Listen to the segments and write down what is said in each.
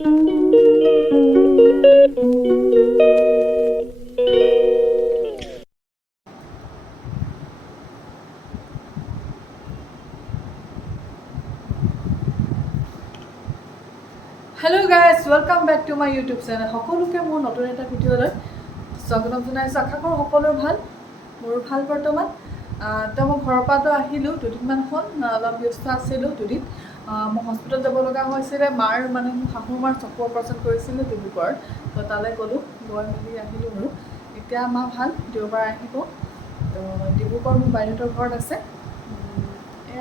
Hello guys, welcome back to my YouTube channel. সকলোকে মোৰ নতুন এটা ভিডিঅ'লৈ স্বাগতম জনাইছোঁ। আশা কৰোঁ সকলোৰে ভাল। মোৰ ভাল বৰ্তমান। তো মই ঘৰৰ পৰা আহিলোঁ দুদিনমান হ'ল, অলপ ব্যস্ত আছিলোঁ দুদিন। মই হস্পিটেল যাব লগা হৈছিলে, মাৰ মানে শাহু মাৰ চকু অপাৰেশ্যন কৰিছিলোঁ ডিব্ৰুগড়ত। তো তালৈ গ'লোঁ, গৈ মেলি আহিলোঁ আৰু এতিয়া মা ভাল, দেওবাৰ আহিব। তো ডিব্ৰুগড় মোৰ বাইদেউহঁতৰ ঘৰত আছে।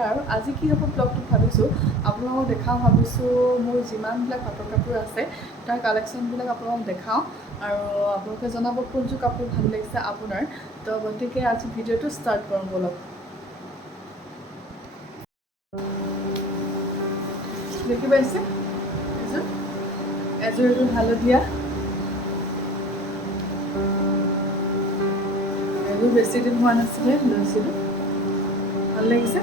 আৰু আজি কি হ'ব ব্লগটো ভাবিছোঁ আপোনালোকক দেখাওঁ, ভাবিছোঁ মোৰ যিমানবিলাক পাটৰ কাপোৰ আছে তাৰ কালেকশ্যনবিলাক আপোনালোকক দেখাওঁ আৰু আপোনালোকে জনাব কোনযোৰ কাপোৰ ভাল লাগিছে আপোনাৰ। তো গতিকে আজি ভিডিঅ'টো ষ্টাৰ্ট কৰোঁ ব'লক। দেখি পাইছে এযোৰ হালধীয়া, এযোৰ বেছি দিন হোৱা নাছিলে, লৈছিলোঁ, ভাল লাগিছে।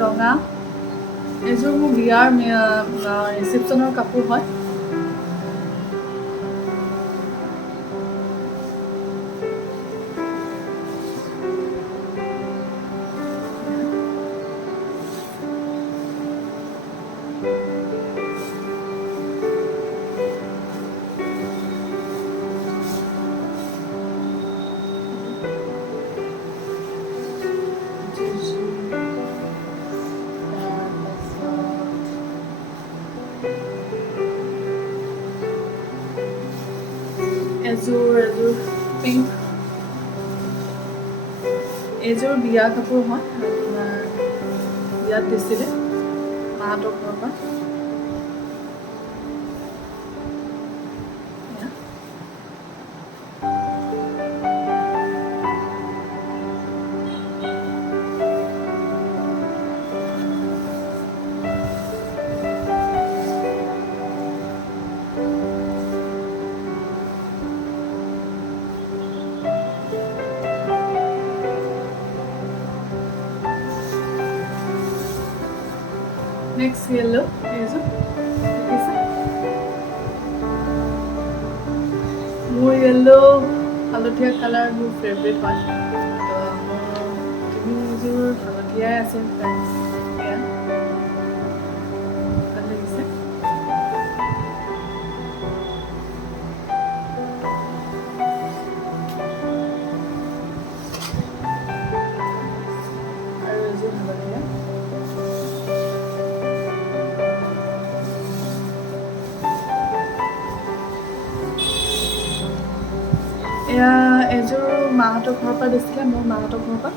ৰঙা, এযোৰ মোৰ বিয়াৰ ৰিচিপশ্যনৰ কাপোৰ হয়। এযোৰ পিংক, এযোৰ বিয়া কাপোৰ হয়, আপোনাৰ বিয়াত দিছিলে মাহঁতৰ ঘৰৰ পৰা। নেক্সট য়েল্লো, এইযোৰ দেখিছে, মোৰ য়েল্লো হালধীয়া কালাৰ মোৰ ফেভৰেট হয়। তো তিনিযোৰ হালধীয়াই আছে, এয়া ভাল লাগিছে। আৰু এযোৰ হালধীয়া, এয়া এযোৰ মাহঁতৰ ঘৰৰ পৰা দিছিলে, মোৰ মাহঁতৰ ঘৰৰ পৰা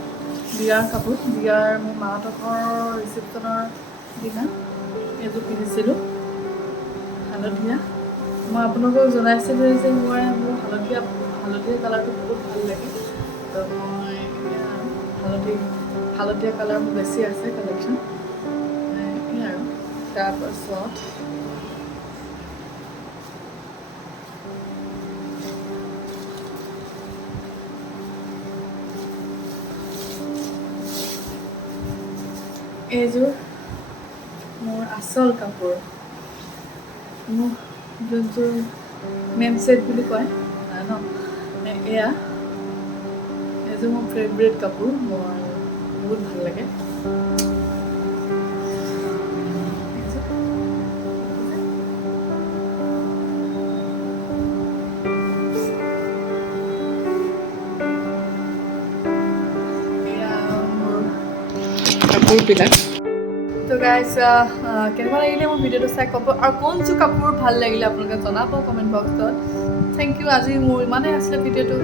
বিয়াৰ কাপোৰ, বিয়াৰ মোৰ মাহঁতৰ ঘৰৰ ৰিচিপশ্যনৰ দিনা এযোৰ পিন্ধিছিলোঁ হালধীয়া। মই আপোনালোকক জনাইছিলোঁ যে মোৰ হালধীয়া কালাৰটো বহুত ভাল লাগে। তো মই হালধীয়া কালাৰ মোৰ বেছি আছে কালেকশ্যন, আৰু তাৰপাছত এইযোৰ মোৰ আচল কাপোৰ, মোৰ যোনযোৰ মেম ছেট বুলি কয় ন, এয়া এইযোৰ মোৰ ফেভৰেট কাপোৰ, মোৰ বহুত ভাল লাগে। কাপোৰবিলাক। তো গাইজ কেনেকুৱা লাগিলে মোৰ ভিডিঅ'টো চাই ক'ব, আৰু কোনযোৰ কাপোৰ ভাল লাগিলে আপোনালোকে জনাব কমেণ্ট বক্সত। Thank you. আজি মোৰ ইমানেই আছিলে ভিডিঅ'টো।